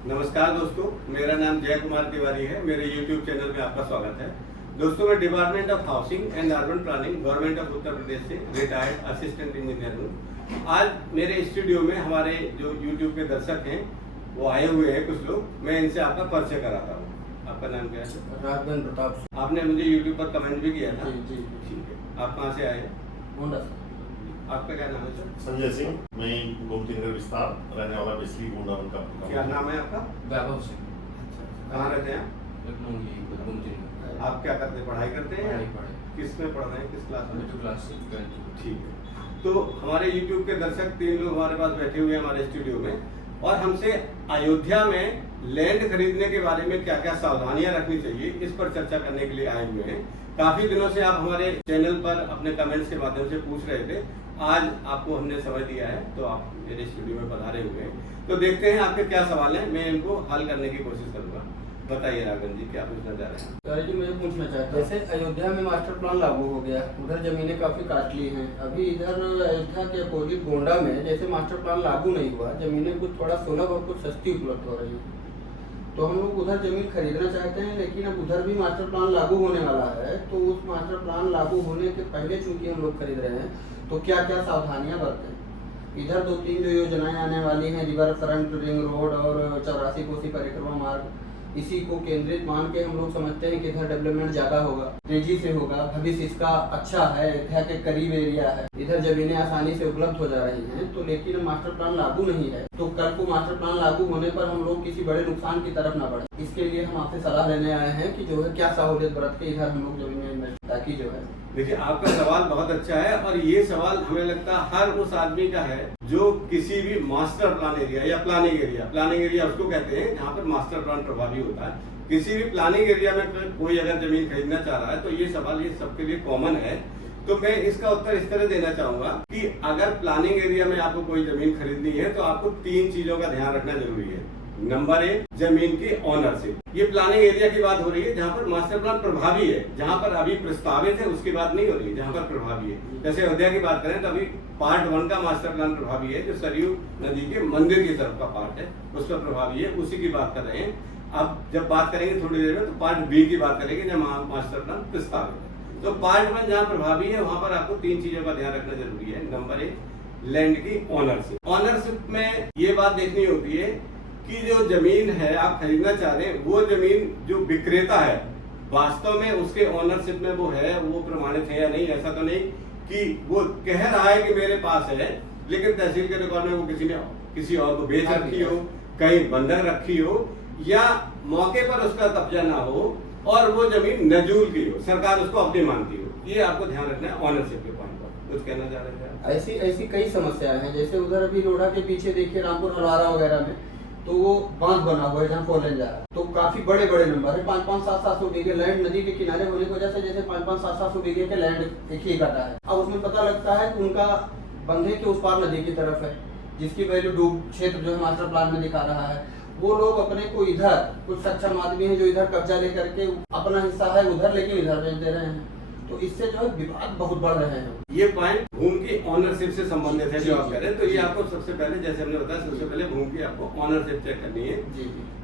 नमस्कार दोस्तों, मेरा नाम जय कुमार तिवारी है। मेरे YouTube चैनल में आपका स्वागत है। दोस्तों, मैं department of housing and urban planning government of Uttar Pradesh से रिटायर्ड असिस्टेंट इंजीनियर हूँ। आज मेरे स्टूडियो में हमारे जो YouTube के दर्शक हैं वो आए हुए हैं कुछ लोग। मैं इनसे आपका परिचय कराता हूँ। आपका नाम क्या है? राजबन प्रताप। आपने मुझे YouTube पर कमेंट भी किया था। जी। ठीक है, आप कहाँ से आए? होंडा। आपका क्या नाम है सर? संजय सिंह, मैं गोमती नगर विस्तार रहने वाला बेसिकली गोंडा का। क्या नाम है आपका? वैभव सिंह। कहाँ रहते हैं? गोमती। आप क्या करते हैं? पढ़ाई करते हैं? पढ़ाई। किस में पढ़ रहे हैं? किस क्लास में? क्लास ठीक है। तो हमारे YouTube के दर्शक 3 लोग हमारे पास बैठे हुए हैं हमारे स्टूडियो में और हमसे अयोध्या में लैंड खरीदने के बारे में क्या क्या सावधानियां रखनी चाहिए इस पर चर्चा करने के लिए आए हुए हैं। काफी दिनों से आप हमारे चैनल पर अपने कमेंट्स के माध्यम से पूछ रहे थे। आज आपको हमने समय दिया है तो आप मेरे स्टूडियो में पधारे हुए हैं। तो देखते हैं आपके क्या सवाल हैं, मैं इनको हल करने की कोशिश करूंगा। बताइए राघवन जी, क्या पूछना चाह रहे हैं? जी, मैं पूछना चाहता हूँ, जैसे अयोध्या में मास्टर प्लान लागू हो गया, उधर जमीनें काफी काटली हैं। अभी इधर अयोध्या के अपोजिट गोंडा में जैसे मास्टर प्लान लागू नहीं हुआ, जमीनें कुछ थोड़ा सुलभ और कुछ सस्ती उपलब्ध हो रही है। तो हम लोग उधर जमीन खरीदना चाहते हैं, लेकिन अब उधर भी मास्टर प्लान लागू होने वाला है। तो उस मास्टर प्लान लागू होने के पहले चूंकि हम लोग खरीद रहे हैं, तो क्या क्या सावधानियां बरतें? इधर 2-3 जो योजनाएं आने वाली हैं, रिवर फ्रंट रिंग रोड और 84 कोसी परिक्रमा मार्ग, इसी को केंद्रित मान के हम लोग समझते हैं कि इधर डेवलपमेंट ज्यादा होगा, तेजी से होगा, भविष्य इसका अच्छा है, अयोध्या के करीब एरिया है, इधर जमीनें आसानी से उपलब्ध हो जा रही हैं। तो लेकिन मास्टर प्लान लागू नहीं है, तो कल को मास्टर प्लान लागू होने पर हम लोग किसी बड़े नुकसान की तरफ न बढ़े। इसके लिए हम आपसे सलाह लेने आए हैं कि जो है क्या सहूलियत बरत के इधर हम लोग जमीन में इन्वेस्ट, ताकि जो है। देखिए, आपका सवाल बहुत अच्छा है और ये सवाल हमें लगता है हर उस आदमी का है जो किसी भी मास्टर प्लान एरिया या प्लानिंग एरिया उसको कहते हैं जहाँ पर मास्टर प्लान प्रभावी होता है। किसी भी प्लानिंग एरिया में कोई अगर जमीन खरीदना चाह रहा है तो ये सवाल ये सबके लिए कॉमन है। तो मैं इसका उत्तर इस तरह देना चाहूंगा कि अगर प्लानिंग एरिया में आपको कोई जमीन खरीदनी है तो आपको 3 चीजों का ध्यान रखना जरूरी है। नंबर 1, जमीन की ऑनरशिप। ये प्लानिंग एरिया की बात हो रही है जहाँ पर मास्टर प्लान प्रभावी है, जहाँ पर अभी प्रस्तावित है उसकी बात नहीं हो रही है, जहाँ पर प्रभावी है। जैसे अयोध्या की बात करें तो अभी पार्ट 1 का मास्टर प्लान प्रभावी है, जो सरयू नदी के मंदिर की तरफ का पार्ट है उस पर प्रभावी है, उसी की बात कर रहे हैं। अब जब बात करेंगे थोड़ी देर में तो पार्ट बी की बात करेंगे जहाँ मास्टर प्लान प्रस्तावित है। तो पार्ट 1 जहाँ प्रभावी है वहां पर आपको 3 चीजों का ध्यान रखना जरूरी है। नंबर 1, लैंड की ऑनरशिप। ऑनरशिप में ये बात देखनी होती है कि जो जमीन है आप खरीदना चाह रहे हैं, वो जमीन जो विक्रेता है वास्तव में उसके ऑनरशिप में वो है, वो प्रमाणित है या नहीं। ऐसा तो नहीं कि वो कह रहा है कि मेरे पास है, लेकिन तहसील के रिकॉर्ड में वो किसी ने किसी और को बेच रखी हो, कहीं बंधक रखी हो, या मौके पर उसका कब्जा ना हो और वो जमीन नजूल की हो, सरकार उसको अपनी मानती हो। ये आपको ध्यान रखना है ऑनरशिप के पॉइंट पर। कुछ कहना चाह रहे थे? ऐसी कई समस्याएं हैं। जैसे उधर अभी लोढ़ा के पीछे देखिए रामपुर हलवारा वगैरह में, तो वो बांध बना हुआ है जहाँ 4 लेन जा रहा है, तो काफी बड़े बड़े नंबर है। 5-5, 7-700 बीघे लैंड नदी के किनारे होने की वजह से जैसे 5-5, 700 बीघे के लैंड एक ही इकट्ठा है। अब उसमें पता लगता है कि उनका बंधे के उस पार नदी की तरफ है, जिसकी वैल्यू डूब क्षेत्र जो है मास्टर प्लान में दिखा रहा है। वो लोग अपने को इधर, कुछ सक्षम आदमी है जो इधर कब्जा लेकर के अपना हिस्सा है उधर, लेकिन इधर बेच दे रहे हैं। तो इससे जो है विवाद बहुत बढ़ रहे हैं। ये पॉइंट भूमि की ऑनरशिप से संबंधित है जो आप कह रहे हैं। तो ये आपको सबसे पहले, जैसे हमने बताया, सबसे पहले भूमि की आपको ऑनरशिप चेक करनी है।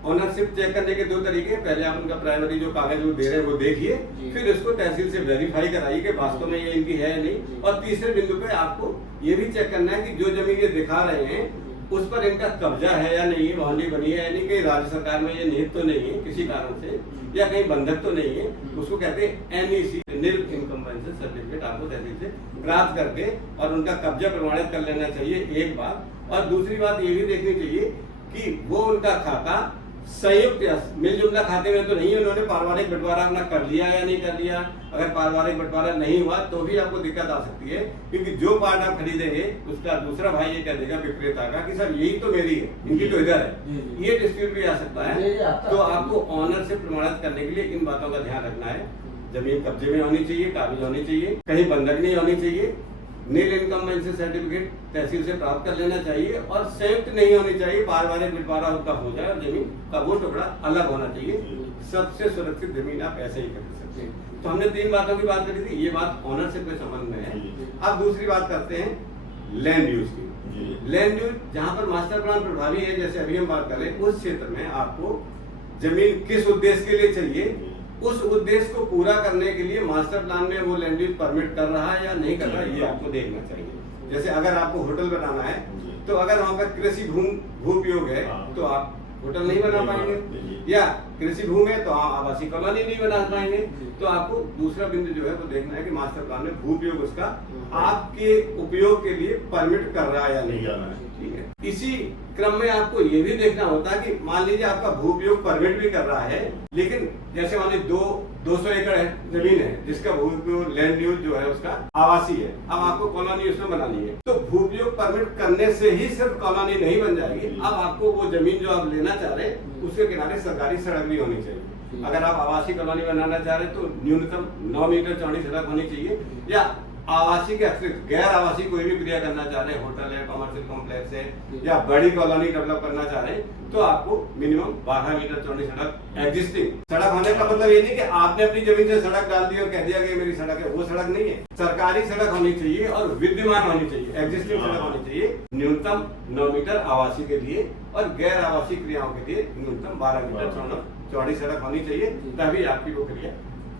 ऑनरशिप चेक करने के 2 तरीके हैं। पहले आप उनका प्राइमरी जो कागज वो दे रहे हैं वो देखिए, फिर इसको तहसील से वेरीफाई कराइए कि वास्तव में ये इनकी है या नहीं। और तीसरे बिंदु पे आपको ये भी चेक करना है कि जो जमीन ये दिखा रहे हैं उस पर इनका कब्जा है या नहीं, बाउंड्री बनी है या नहीं, कहीं राज्य सरकार में ये निहित तो नहीं है किसी कारण से, या कहीं बंधक तो नहीं है। उसको कहते हैं NEC, नील इनकम्बेंसी सर्टिफिकेट, आपको तहसील से प्राप्त करके और उनका कब्जा प्रमाणित कर लेना चाहिए, एक बात। और दूसरी बात ये भी देखनी चाहिए कि वो उनका खाता संयुक्त या मिलजुमला खाते में तो नहीं है, उन्होंने पारिवारिक बंटवारा अपना कर लिया या नहीं कर लिया। अगर पारिवारिक बंटवारा नहीं हुआ तो भी आपको दिक्कत आ सकती है, क्योंकि जो पार्ट आप खरीदेंगे उसका दूसरा भाई ये कह देगा विक्रेता का कि सर यही तो मेरी है, इनकी तो इधर है। ये डिस्प्यूट भी आ सकता है। तो आपको ऑनर से प्रमाणित करने के लिए इन बातों का ध्यान रखना है। जमीन कब्जे में होनी चाहिए, काबिज होनी चाहिए, कहीं बंधक नहीं होनी चाहिए, नील इनकम्बेंसी सर्टिफिकेट तहसील से प्राप्त कर लेना चाहिए, और संयुक्त नहीं होनी चाहिए। पारिवारिक बंटवारा उसका हो जाए और जमीन का वो टुकड़ा अलग होना चाहिए। सबसे सुरक्षित जमीन आप ऐसे ही खरीद सकते हैं। तो हमने 3 बातों की बात करी थी, ये बात ऑनरशिप के संबंध में है। अब दूसरी बात करते हैं लैंड यूज की। जी। लैंड यूज जहाँ पर मास्टर प्लान प्रभावी है, जैसे अभी हम बात करें, उस क्षेत्र में आपको जमीन किस उद्देश्य के लिए चाहिए, उस उद्देश्य को पूरा करने के लिए मास्टर प्लान में वो लैंड यूज परमिट कर रहा है या नहीं कर रहा है, ये आपको देखना चाहिए। जैसे अगर आपको होटल बनाना है, तो अगर वहाँ पर कृषि भू उपयोग है, तो आप होटल नहीं बना पाएंगे, या कृषि भूमि है तो आवासीय कॉलोनी नहीं बना पाएंगे। तो आपको दूसरा बिंदु जो है वो देखना है कि मास्टर प्लान में भू उपयोग उसका आपके उपयोग के लिए परमिट कर रहा है या नहीं कर रहा है। ठीक है, इसी क्रम में आपको ये भी देखना होता है कि मान लीजिए आपका भू उपयोग परमिट भी कर रहा है, लेकिन जैसे मान लीजिए 200 एकड़ है जमीन है जिसका भू उपयोग लैंड यूज जो है उसका आवासीय है, अब आपको कॉलोनी उसमें बनानी है, तो भू उपयोग परमिट करने से ही सिर्फ कॉलोनी नहीं बन जाएगी। अब आपको वो जमीन जो आप लेना चाह रहे हैं उसके किनारे सरकारी सड़क भी होनी चाहिए। अगर आप आवासीय कॉलोनी बनाना चाह रहे हैं तो न्यूनतम 9 मीटर चौड़ी सड़क होनी चाहिए, या आवासीय के अतिरिक्त गैर आवासीय कोई भी क्रिया करना चाह रहे हैं, होटल है, कमर्शियल कॉम्प्लेक्स है, या बड़ी कॉलोनी डेवलप करना चाह रहे हैं, तो आपको मिनिमम 12 मीटर चौड़ी सड़क एग्जिस्टिंग सड़क होने का मतलब ये नहीं कि आपने अपनी जमीन से सड़क डाल दी और कह दिया कि मेरी सड़क है, वो सड़क नहीं है। सरकारी सड़क होनी चाहिए और विद्यमान होनी चाहिए, एग्जिस्टिंग सड़क होनी चाहिए, न्यूनतम 9 मीटर आवासीय के लिए और गैर आवासीय क्रियाओं के लिए न्यूनतम 12 मीटर चौड़ी सड़क होनी चाहिए, तभी आपकी वो क्रिया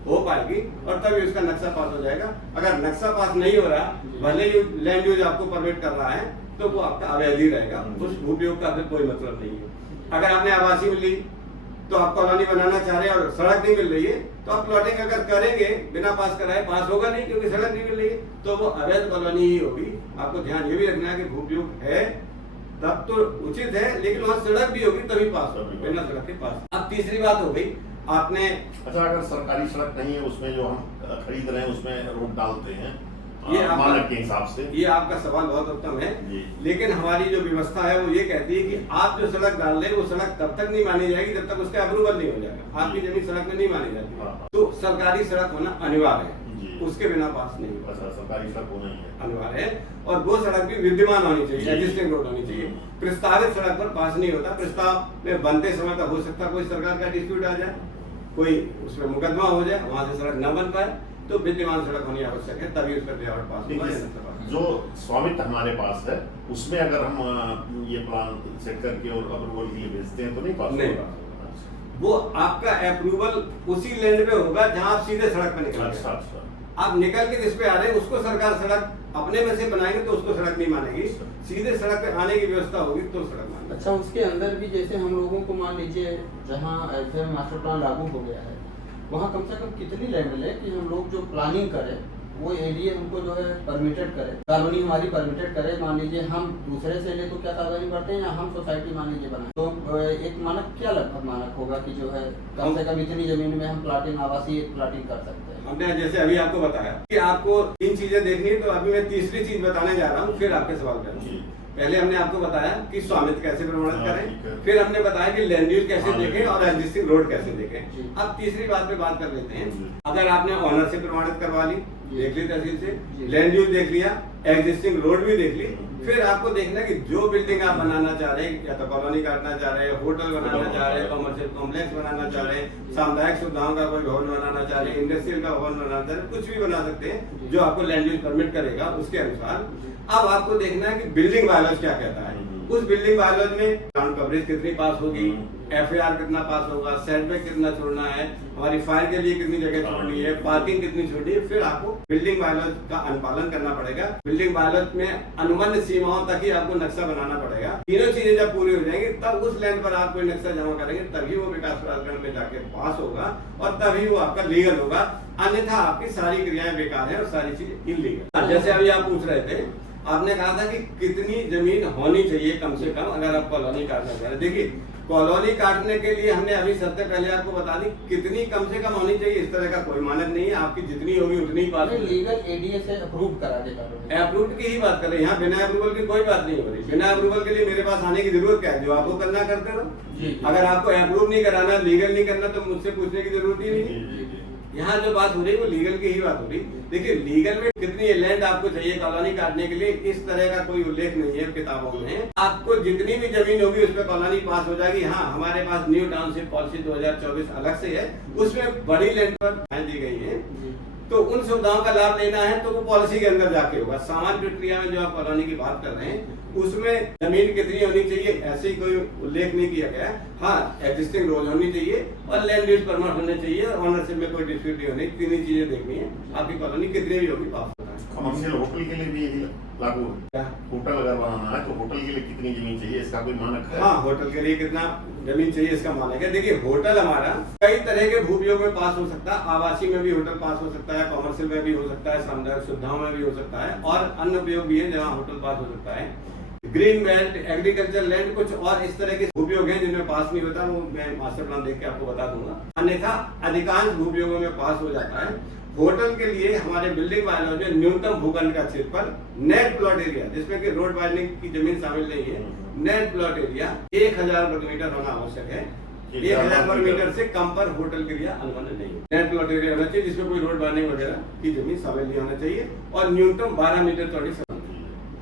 हो पाएगी और तभी उसका नक्शा पास हो जाएगा। अगर नक्शा पास नहीं हो रहा, भले ही लैंड यूज आपको परमिट कर रहा है, तो वो आपका अवैध ही रहेगा, उस उपयोग का फिर कोई मतलब नहीं है। अगर आपने आवासीय मिली तो आप कॉलोनी बनाना चाह रहे हैं और सड़क नहीं मिल रही है, तो आप प्लॉटिंग अगर करेंगे बिना पास कराए, पास होगा नहीं क्योंकि सड़क नहीं मिल रही है, तो वो अवैध कॉलोनी ही होगी। आपको ध्यान ये भी रखना है कि भू उपयोग है तब तो उचित है, लेकिन वहाँ सड़क भी होगी तभी पास होगी, बिना सड़क के पास। अब तीसरी बात हो गई आपने, अच्छा अगर सरकारी सड़क नहीं है उसमें जो हम खरीद रहे हैं उसमें रोड डालते हैं ये मानक के हिसाब से, ये आपका सवाल बहुत उत्तम है, लेकिन हमारी जो व्यवस्था है वो ये कहती है कि आप जो सड़क डाल रहे हैं वो सड़क तब तक नहीं मानी जाएगी जब तक उसका अप्रूवल नहीं हो जाएगा। आपकी जमीन सड़क में नहीं मानी जाती, तो सरकारी सड़क होना अनिवार्य है, उसके बिना पास नहीं होगा। सरकारी सड़क होना ही है, अनिवार्य है, और वो सड़क भी विद्यमान होनी चाहिए, एग्जिस्टिंग रोड होनी चाहिए। प्रस्तावित सड़क पर पास नहीं होता, प्रस्ताव में बनते समय तक हो सकता कोई सरकार का डिस्प्यूट आ जाए, कोई उसमें मुकदमा हो जाए, वहां से सड़क न बन पाए, तो विद्यमान सड़क होनी आवश्यक है, तभी उसका लेआउट पास होगा। जो स्वामित्व हमारे पास है उसमें अगर हम ये प्लान सेट करके और अप्रूवल के लिए भेजते हैं तो नहीं पास होगा। वो आपका अप्रूवल उसी लैंड पे होगा जहां आप सीधे सड़क पे निकल, अच्छा आप निकल के जिस पे आ रहे हैं उसको सरकार सड़क अपने में से बनाएंगे तो उसको सड़क नहीं मानेगी, सीधे सड़क पे आने की व्यवस्था होगी तो सड़क मानेगी। अच्छा, उसके अंदर भी जैसे हम लोगों को मान लीजिए जहाँ अयोध्या में मास्टर प्लान लागू हो गया है, वहाँ कम से कम कितनी लैंड ले कि हम लोग जो प्लानिंग करें वो एरिया हमको जो है परमिटेड करे, कॉलोनी हमारी परमिटेड करे। मान लीजिए हम दूसरे से ले तो क्या सावधानी बरतें हैं, या हम सोसाइटी मान लीजिए बनाए, तो एक मानक क्या लगभग मानक होगा कि जो है कम से कम इतनी जमीन में हम प्लाटिंग आवासीय प्लाटिंग कर सकते हैं। हमने जैसे अभी आपको बताया कि आपको 3 चीजें देखनी है, तो अभी मैं तीसरी चीज बताने जा रहा हूँ, फिर आपके सवाल करूँगा। पहले हमने आपको बताया कि स्वामित्व कैसे प्रमाणित करें, फिर हमने बताया कि लैंड यूज कैसे देखें और एग्जिस्टिंग रोड कैसे देखें। अब तीसरी बात पे बात कर लेते हैं। अगर आपने ऑनरशिप प्रमाणित करवा ली, देख ली तहसील से, लैंड यूज देख लिया, एग्जिस्टिंग रोड भी देख ली, फिर आपको देखना कि जो बिल्डिंग आप बनाना चाह रहे हैं, या तो कॉलोनी काटना चाह रहे हैं, होटल बनाना चाह रहे हैं, कमर्शियल कॉम्प्लेक्स बनाना चाह रहे हैं, सामुदायिक सुविधाओं का कोई भवन बनाना चाह रहे हैं, इंडस्ट्रियल का भवन बनाना चाह रहे हैं, कुछ भी बना सकते हैं जो आपको लैंड यूज परमिट करेगा उसके अनुसार। अब आपको देखना है कि बिल्डिंग बायलॉज क्या कहता है, उस बिल्डिंग बायलॉज में ग्राउंड कवरेज कितनी पास होगी, एफएआर कितना पास होगा, सेटबैक कितना छोड़ना है, हमारी फायर के लिए कितनी जगह छोड़नी है, पार्किंग कितनी छोड़नी है, फिर आपको बिल्डिंग बायलॉज का अनुपालन करना पड़ेगा। बिल्डिंग बायलॉज में अनुबंध सीमाओं तक ही आपको नक्शा बनाना पड़ेगा। तीनों चीजें जब पूरी हो जाएंगी तब उस लैंड पर आप कोई नक्शा जमा करेंगे, तभी वो विकास प्राधिकरण में जाके पास होगा और तभी वो आपका लीगल होगा, अन्यथा आपकी सारी क्रियाएं बेकार है और सारी चीज इलीगल। जैसे अभी आप पूछ रहे थे, आपने कहा था कि कितनी जमीन होनी चाहिए कम से कम अगर आप कॉलोनी काटना चाह रहे। देखिए, कॉलोनी काटने के लिए हमने अभी सबसे पहले आपको बता दी कितनी कम से कम होनी चाहिए, इस तरह का कोई मानक नहीं है, आपकी जितनी होगी उतनी ही पास। लीगल एडीए से अप्रूव करा देगा, अप्रूव की ही बात कर रहे हैं, यहाँ बिना अप्रूवल की कोई बात नहीं हो रही। बिना अप्रूवल के लिए मेरे पास आने की जरूरत क्या है, जो आपको करना करते रहो। अगर आपको अप्रूव नहीं कराना, लीगल नहीं करना, तो मुझसे पूछने की जरूरत ही नहीं। यहाँ जो बात हो रही है वो लीगल की ही बात हो रही। देखिए, लीगल में कितनी लैंड आपको चाहिए कॉलोनी काटने के लिए, इस तरह का कोई उल्लेख नहीं है किताबों में। आपको जितनी भी जमीन होगी उस पर कॉलोनी पास हो जाएगी। हाँ, हमारे पास न्यू टाउनशिप पॉलिसी 2024 अलग से है, उसमें बड़ी लैंड पर दी गई है। तो उन सुविधाओं का लाभ लेना है तो वो पॉलिसी के अंदर जाके होगा। सामान्य प्रक्रिया में जो आप कॉलोनी की बात कर रहे हैं उसमें जमीन कितनी होनी चाहिए ऐसे ही कोई उल्लेख नहीं किया गया। हाँ, एग्जिस्टिंग रोड होनी चाहिए और लैंड यूज परमिट होने चाहिए और ऑनरशिप में कोई डिस्प्यूट नहीं होनी। तीन ही चीजें देखनी है। आपकी कॉलोनी कितनी भी होगी पास होना है। कमर्शियल होटल के लिए भी यही लागू है। होटल अगर बनाना है तो होटल के लिए कितनी जमीन चाहिए इसका कोई मानक है? हाँ, होटल के लिए कितना जमीन चाहिए इसका मानक है। देखिए, होटल हमारा कई तरह के भूप्रयोग में पास हो सकता है। आवासीय में भी होटल पास हो सकता है, कॉमर्शियल में भी हो सकता है, सामुदायिक सुविधाओं में भी हो सकता है और अन्य उपयोग भी है जहाँ होटल पास हो सकता है। ग्रीन बेल्ट, एग्रीकल्चर लैंड, कुछ और इस तरह के उपयोग हैं जिनमें पास नहीं होता, वो मैं मास्टर प्लान देख के आपको बता दूंगा। अन्यथा अधिकांश भूप्रयोगों में पास हो जाता है। होटल के लिए हमारे बिल्डिंग वालों में न्यूनतम भूखंड का क्षेत्रफल, नेट प्लॉट एरिया जिसमें कि रोड वाइडनिंग की जमीन शामिल नहीं है, नेट प्लॉट एरिया 1000 वर्ग मीटर होना आवश्यक है। 1000 वर्ग मीटर से कम पर होटल के लिए अनुमति नहीं है। नेट प्लॉट एरिया होना चाहिए जिसमें कोई रोड वाइडनिंग वगैरह की जमीन शामिल नहीं होना चाहिए और न्यूनतम 12 मीटर चौड़ी सड़क।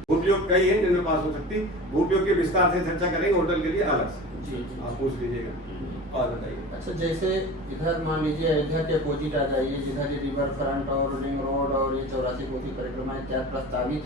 भूप्रयोग कई हैं जिनमें पास हो सकती। भूप्रयोग के विस्तार से चर्चा करेंगे होटल के लिए अलग से। जी आप पूछ लीजिएगा और बताइए। अच्छा, जैसे इधर मान लीजिए अयोध्या के अपोजिट आ जाइए, जिधर ये रिवर फ्रंट और रिंग रोड और ये 84 कोसी परिक्रमा इत्यादि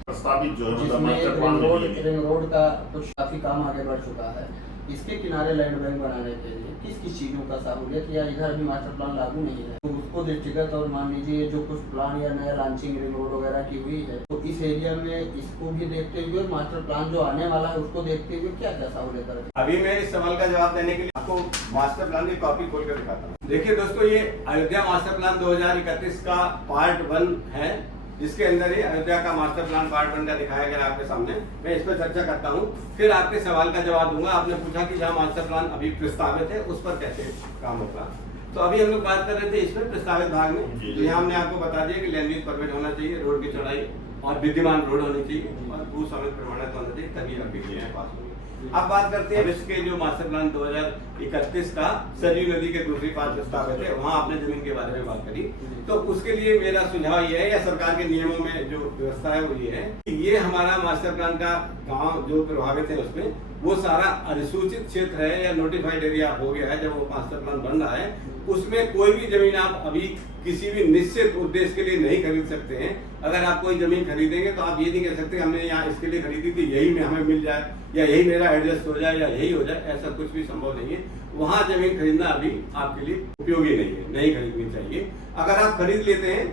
प्रस्तावित जो है जिसमें रिंग रोड का कुछ काफी काम आगे बढ़ चुका है। इसके किनारे लैंड बैंक बनाने के लिए किस किस चीजों का सहूलियत या इधर अभी मास्टर प्लान लागू नहीं है तो उसको दृष्टिगत और मान लीजिए जो कुछ प्लान या नया लॉन्चिंग रिंग रोड वगैरह की हुई है तो इस एरिया में इसको भी देखते हुए मास्टर प्लान जो आने वाला है उसको देखते हुए क्या क्या सहूलियत है? अभी मैं इस सवाल का जवाब देने के लिए आपको मास्टर प्लान की कॉपी खोल कर दिखाता हूँ। देखिए दोस्तों, ये अयोध्या मास्टर प्लान 2031 का पार्ट 1 है जिसके अंदर ही अयोध्या का मास्टर प्लान पार्ट 1 का दिखाया गया आपके सामने। मैं इस पर चर्चा करता हूँ, फिर आपके सवाल का जवाब दूंगा। आपने पूछा कि जहाँ मास्टर प्लान अभी प्रस्तावित है उस पर कैसे काम होगा। तो अभी हम लोग बात कर रहे थे इसमें प्रस्तावित भाग में, तो यहाँ हमने आपको बता दिया कि लैंड यूज परमिट होना चाहिए, रोड की चौड़ाई और विद्यमान रोड होनी चाहिए और भू समेत प्रमाणित होना चाहिए, तभी आपकी क्रियाएं पास होंगी। अब बात करते हैं विश्व के जो मास्टर प्लान 2031 का सरयू नदी के दूसरी पार प्रस्तावित है, वहाँ आपने जमीन के बारे में बात करी। तो उसके लिए मेरा सुझाव ये है या सरकार के नियमों में जो व्यवस्था है वो ये है कि ये हमारा मास्टर प्लान का गांव जो प्रभावित है उसमें वो सारा अधिसूचित क्षेत्र है या नोटिफाइड एरिया हो गया है। जब वो मास्टर प्लान बन रहा है उसमें कोई भी जमीन आप अभी किसी भी निश्चित उद्देश्य के लिए नहीं खरीद सकते हैं। अगर आप कोई जमीन खरीदेंगे तो आप ये नहीं कह सकते हमने यहाँ इसके लिए खरीदी थी यही में हमें मिल जाए या यही मेरा एडजस्ट हो जाए या यही हो जाए, ऐसा कुछ भी संभव नहीं है। वहाँ जमीन खरीदना अभी आपके लिए उपयोगी नहीं है, नहीं खरीदनी चाहिए। अगर आप खरीद लेते हैं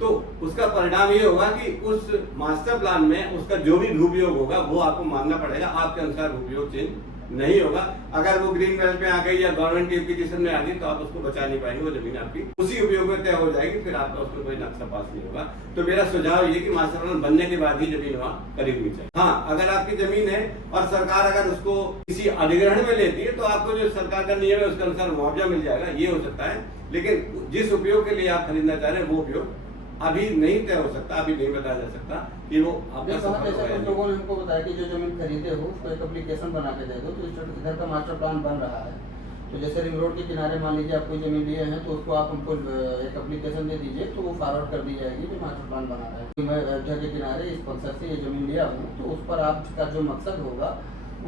तो उसका परिणाम ये होगा कि उस मास्टर प्लान में उसका जो भी भूप्रयोग होगा वो आपको मानना पड़ेगा, आपके अनुसार भूप्रयोग चेंज नहीं होगा। अगर वो ग्रीन बेल्ट में आ गई या गवर्नमेंट की एप्लीकेशन में आ गई तो आप उसको बचा नहीं पाएंगे, वो जमीन आपकी उसी उपयोग में तय हो जाएगी, फिर आपका उसमें कोई नक्शा पास नहीं होगा। तो मेरा सुझाव ये कि मास्टर प्लान बनने के बाद ही जमीन वहाँ खरीदनी चाहिए। हाँ, अगर आपकी जमीन है और सरकार अगर उसको किसी अधिग्रहण में लेती है तो आपको जो सरकार का नियम है उसके अनुसार मुआवजा मिल जाएगा, ये हो सकता है। लेकिन जिस उपयोग के लिए आप खरीदना चाह रहे हैं वो उपयोग अभी नहीं तय हो सकता, अभी नहीं बताया जा सकता कि वो आपका सफल होगा। कुछ लोगों ने हमको बताया कि जो जमीन खरीदे हो उसको एक एप्लीकेशन बना के दे दो, तो इधर का मास्टर प्लान बन रहा है। तो जैसे रिंग रोड के किनारे मान लीजिए आप कोई जमीन लिए हैं तो उसको आप हमको एक एप्लीकेशन दे दीजिए तो वो फॉरवर्ड कर दी जाएगी जो मास्टर प्लान बना रहा है। तो मैं अयोध्या के किनारे इस मकसद से ये जमीन लिया हूँ तो उस पर आपका जो मकसद होगा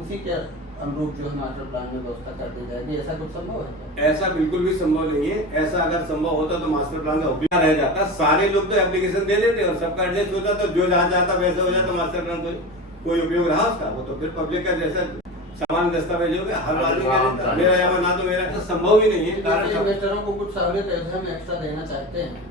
उसी के अनुरूप जो है मास्टर प्लान में व्यवस्था कर दी जाएगी। ऐसा कुछ संभव है? ऐसा बिल्कुल भी संभव नहीं है। ऐसा अगर संभव होता तो मास्टर प्लान का उपयोग रह जाता। सारे लोग तो एप्लीकेशन दे देते और सबका एडजस्ट होता तो जो जहाँ चाहता वैसा हो जाता, मास्टर प्लान कोई उपयोग रहा उसका? वो तो फिर पब्लिक का जैसा सामान्य दस्तावेज हो गया, हर आदमी का मेरा यहाँ ना तो मेरा, ऐसा संभव ही नहीं है। इन्वेस्टरों को कुछ सहूलियत अयोध्या में एक्स्ट्रा देना चाहते हैं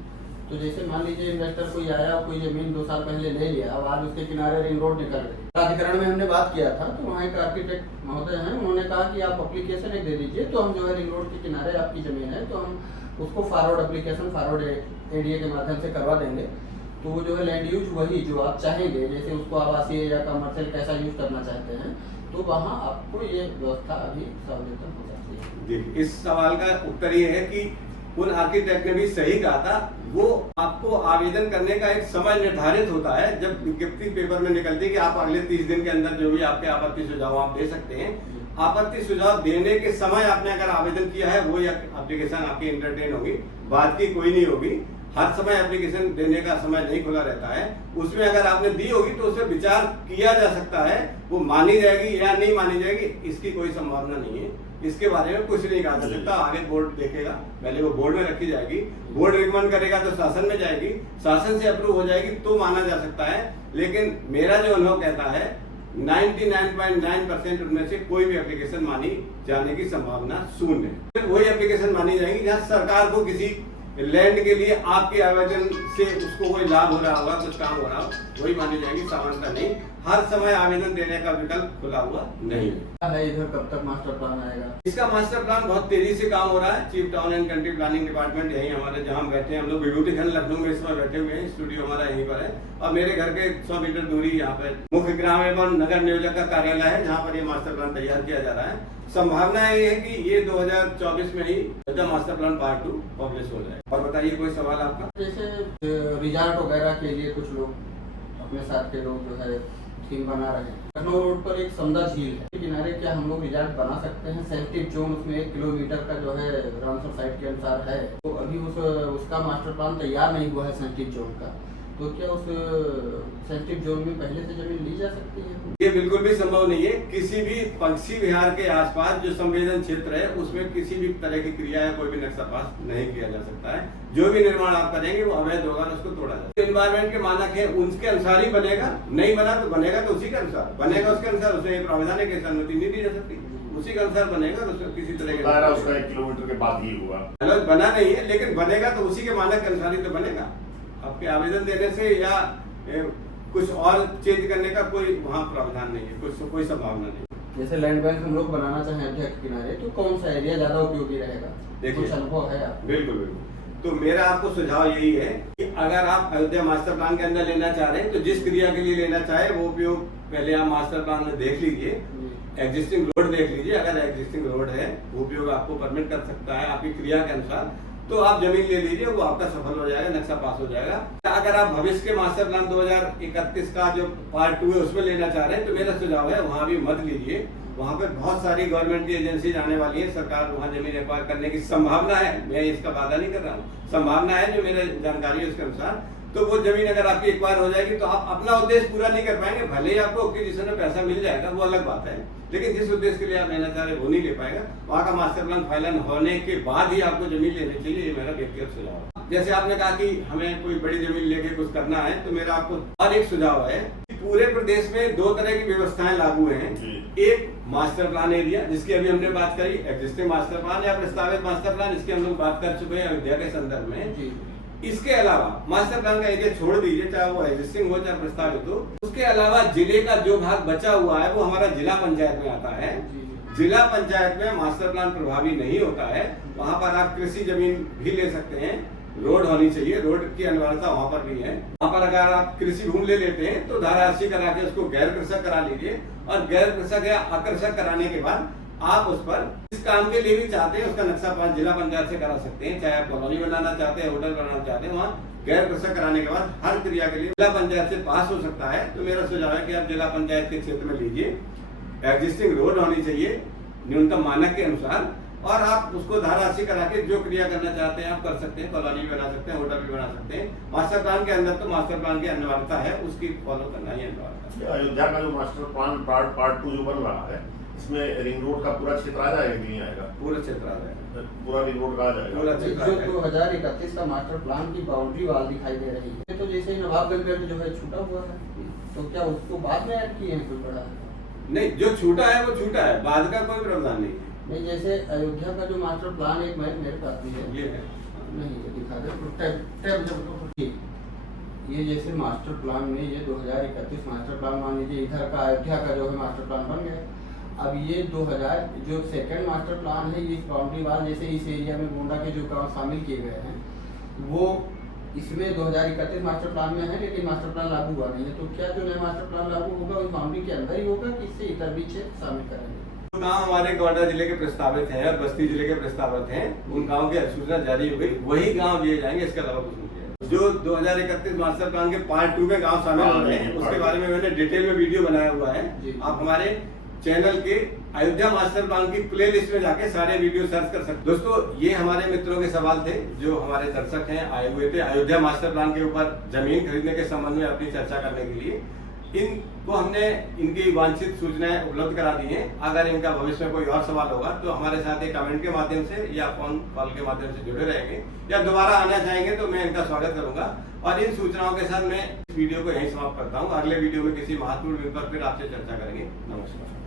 तो जैसे मान लीजिए इन्वेस्टर कोई आया कोई जमीन 2 साल पहले ले लिया, अब आज उसके किनारे रिंग रोड निकल गई। प्राधिकरण में हमने बात किया था तो वहाँ एक आर्किटेक्ट महोदय हैं, उन्होंने कहा कि आप एप्लीकेशन एक दे दीजिए तो हम जो है रिंग रोड के किनारे आपकी जमीन है तो हम उसको फॉरवर्ड एप्लीकेशन फॉरवर्ड एडीए के माध्यम से करवा देंगे। तो वो जो है लैंड यूज वही जो आप चाहेंगे, जैसे उसको आवासीय या कमर्शियल कैसा यूज करना चाहते हैं तो वहाँ आपको ये व्यवस्था अभी सहूलियत हो सकती है। इस सवाल का उत्तर ये है कि उन आर्किटेक्ट ने भी सही कहा था। वो आपको आवेदन करने का एक समय निर्धारित होता है जब विज्ञप्ति पेपर में निकलती है कि आप अगले 30 दिन के अंदर जो भी आपके आपत्ति सुझाव आप दे सकते हैं। आपत्ति सुझाव देने के समय आपने अगर आवेदन किया है वो एप्लीकेशन आपकी एंटरटेन होगी, बात की कोई नहीं होगी। हर समय एप्लीकेशन देने का समय नहीं खुला रहता है। उसमें अगर आपने दी होगी तो उसमें विचार किया जा सकता है, वो मानी जाएगी या नहीं मानी जाएगी इसकी कोई संभावना नहीं है। इसके बारे में कुछ नहीं कहा जा सकता। आगे बोर्ड देखेगा, पहले वो बोर्ड में रखी जाएगी, बोर्ड रिकमेंड करेगा तो शासन में जाएगी, शासन से अप्रूव हो जाएगी तो माना जा सकता है। लेकिन मेरा जो अनुभव कहता है 99.9% उनमें से कोई भी एप्लीकेशन मानी जाने की संभावना शून्य है। फिर वही एप्लीकेशन मानी जाएगी जहाँ सरकार को किसी लैंड के लिए आपके आवेदन से उसको कोई लाभ हो रहा होगा, कुछ काम हो रहा हो, वही मानी जाएगी, सामान्यतः नहीं। हर समय आवेदन देने का विकल्प खुला हुआ नहीं है। इधर कब तक मास्टर प्लान आएगा? इसका मास्टर प्लान बहुत तेजी से काम हो रहा है। Chief town and country planning department यही हमारे जहाँ बैठे हैं, हम लोग विभूति खंड लखनऊ में इस समय बैठे हुए हैं, स्टूडियो हमारा यहीं पर है। और मेरे घर के 100 मीटर दूरी यहाँ पर मुख्य ग्राम एवं नगर नियोजक का कार्यालय है, जहाँ पर ये मास्टर प्लान तैयार किया जा रहा है। संभावना ये है कि ये 2024 में ही Ayodhya master plan part 2 publish हो जाए। और बताइए कोई सवाल आपका? जैसे रिजॉर्ट वगैरह के लिए कुछ लोग अपने साथ के लोग जो है थीम बना रहे हैं। लखनऊ रोड पर एक समदा झील है, किनारे क्या हम लोग रिजॉर्ट बना सकते हैं? सेंसिटिव जोन उसमें 1 किलोमीटर का जो है रामसर साइट के अनुसार है, तो अभी उसका मास्टर प्लान तैयार नहीं हुआ है सेंसिटिव जोन का, तो क्या उस सेंसिटिव जोन में पहले से जमीन ली जा सकती है? ये बिल्कुल भी संभव नहीं है। किसी भी पक्षी विहार के आसपास जो संवेदन क्षेत्र है उसमें किसी भी तरह की क्रिया या कोई भी नक्शा पास नहीं किया जा सकता है। जो भी निर्माण आप करेंगे वो अवैध होगा, उसको तोड़ा जाए। एनवायरमेंट के मानक है, उसके अनुसार ही बनेगा। नहीं बना तो बनेगा तो उसी के अनुसार बनेगा, उसके अनुसार उसमें प्रावधान है कि अनुमति नहीं दी जा सकती, उसी के अनुसार बनेगा। उसमें किसी तरह का उसका 1 किलोमीटर के बाद ही हुआ, गलत बना नहीं है, लेकिन बनेगा तो उसी के मानक के अनुसार ही तो बनेगा। आपके आवेदन देने से या कुछ और चेंज करने का कोई वहाँ प्रावधान नहीं है, कोई संभावना नहीं। जैसे लैंड बैंक हम लोग बनाना चाहें अयोध्या के किनारे, तो कौन सा एरिया ज्यादा उपयोगी रहेगा? कुछ अनुभव है आप? बिल्कुल बिल्कुल। तो मेरा आपको सुझाव यही है कि अगर आप अयोध्या मास्टर प्लान के अंदर लेना चाह रहे हैं तो जिस क्रिया के लिए लेना चाहे वो उपयोग पहले आप मास्टर प्लान में देख लीजिए, एग्जिस्टिंग रोड देख लीजिए। अगर एग्जिस्टिंग रोड है वो उपयोग आपको परमिट कर सकता है आपकी क्रिया के अनुसार, तो आप जमीन ले लीजिए, वो आपका सफल हो जाएगा, नक्शा पास हो जाएगा। अगर आप भविष्य के मास्टर प्लान 2031 का जो पार्ट 2 है उसमें लेना चाह रहे हैं तो मेरा सुझाव है वहाँ भी मत लीजिए। वहाँ पे बहुत सारी गवर्नमेंट की एजेंसी आने वाली है, सरकार वहाँ जमीन एक्वायर करने की संभावना है, मैं इसका वादा नहीं कर रहा हूँ, संभावना है जो मेरे जानकारी है उसके अनुसार। तो वो जमीन अगर आपकी एक्वायर हो जाएगी तो आप अपना उद्देश्य पूरा नहीं कर पाएंगे। भले ही आपको एक्विजिशन में पैसा मिल जाएगा, वो अलग बात है, लेकिन जिस उद्देश्य के लिए आप लेना चाह रहे हैं वो नहीं ले पाएगा। वहाँ का मास्टर प्लान फाइनल होने के बाद ही आपको जमीन लेनी चाहिए, ये मेरा व्यक्तिगत सुझाव है। जैसे आपने कहा कि हमें कोई बड़ी जमीन लेके कुछ करना है, तो मेरा आपको और एक सुझाव है कि पूरे प्रदेश में 2 तरह की व्यवस्थाएं लागू हैं। एक मास्टर प्लान एरिया जिसकी अभी हमने बात करी, एग्जिस्टिंग मास्टर प्लान या प्रस्तावित मास्टर प्लान, इसकी हम लोग बात कर चुके हैं अयोध्या के संदर्भ में। इसके अलावा मास्टर प्लान का एरिया छोड़ दीजिए, चाहे वो एग्जिस्टिंग हो चाहे प्रस्तावित हो, उसके अलावा जिले का जो भाग बचा हुआ है वो हमारा जिला पंचायत में आता है। जिला पंचायत में मास्टर प्लान प्रभावी नहीं होता है, वहाँ पर आप कृषि जमीन भी ले सकते हैं, रोड होनी चाहिए, रोड की अनिवार्यता वहाँ पर भी है। वहाँ पर अगर आप कृषि भूमि ले लेते हैं तो धारा 80 करा के उसको गैर कृषक करा लीजिए, और गैर कृषक या अकृषक कराने के बाद आप उस पर इस काम के लिए भी चाहते हैं उसका नक्शा पास जिला पंचायत से करा सकते हैं। चाहे आप कॉलोनी बनाना चाहते हैं, होटल बनाना चाहते हैं, वहाँ गैर कृषक कराने के बाद हर क्रिया के लिए जिला पंचायत से पास हो सकता है। तो मेरा सुझाव है कि आप जिला पंचायत के क्षेत्र में लीजिए, एग्जिस्टिंग रोड होनी चाहिए न्यूनतम मानक के अनुसार, और आप उसको धारा 80 करा के जो क्रिया करना चाहते हैं आप कर सकते हैं, कॉलोनी भी बना सकते हैं, होटल भी बना सकते हैं। मास्टर प्लान के अंदर तो मास्टर प्लान की अनिवार्यता है, उसकी फॉलो करना ही अनिवार्यता है। अयोध्या का जो मास्टर प्लान पार्ट 2 जो बन रहा है, इसमें रिंग रोड का पूरा क्षेत्र आ जाएगा कि नहीं आएगा? पूरा क्षेत्र आ जाएगा, पूरा रिंग रोड का आ जाएगा। पूरा क्षेत्र जो 2031 का मास्टर प्लान की बाउंड्री वाल दिखाई दे रही है, तो जैसे नवाबगंज बेल्ट जो है छूटा हुआ है, तो क्या उसको बाद में ऐड किए हैं कोई बड़ा? नहीं, जो छूटा है वो छूटा है, बाद का कोई प्रावधान नहीं है। नहीं, जैसे अयोध्या का जो मास्टर प्लान एक मेरे पास भी है, ये है नहीं ये दिखा दे, ये जैसे मास्टर प्लान में ये 2031 मास्टर प्लान मान लीजिए, इधर का अयोध्या का जो है मास्टर प्लान बन गया। अब ये 2000 जो सेकंड मास्टर प्लान है, ये बाउंड्री वाल जैसे इस एरिया में गोंडा के जो गांव शामिल किए गए हैं वो इसमें 2031 मास्टर प्लान में है, लेकिन मास्टर प्लान लागू हुआ नहीं है। तो क्या जो नया मास्टर प्लान लागू होगा उस बाउंड्री के अंदर ही होगा कि इससे इतर भी क्षेत्र शामिल करेंगे? गाँव हमारे गोंडा जिले के प्रस्तावित हैं और बस्ती जिले के प्रस्तावित हैं, उन गाँव की अधिसूचना जारी हो गई, वही गाँव दिए जाएंगे, इसके अलावा कुछ नहीं है। जो 2031 मास्टर प्लान के पार्ट 2 में गाँव शामिल हो रहे हैं उसके बारे में मैंने डिटेल में वीडियो बनाया हुआ है। आप हमारे चैनल के अयोध्या मास्टर प्लान की प्लेलिस्ट में जाके सारे वीडियो सर्च कर सकते। दोस्तों, ये हमारे मित्रों के सवाल थे जो हमारे दर्शक हैं आए हुए थे अयोध्या मास्टर प्लान के ऊपर जमीन खरीदने के संबंध में अपनी चर्चा करने के लिए। इन को हमने इनकी वांछित सूचनाएं उपलब्ध करा दी हैं। अगर इनका भविष्य में कोई और सवाल होगा तो हमारे साथ एक कमेंट के माध्यम से या फोन कॉल के माध्यम से जुड़े रहेंगे, या दोबारा आना चाहेंगे तो मैं इनका स्वागत करूंगा। और इन सूचनाओं के साथ मैं इस वीडियो को यहीं समाप्त करता हूं। अगले वीडियो में किसी महत्वपूर्ण विषय पर फिर आपसे चर्चा करेंगे। नमस्कार।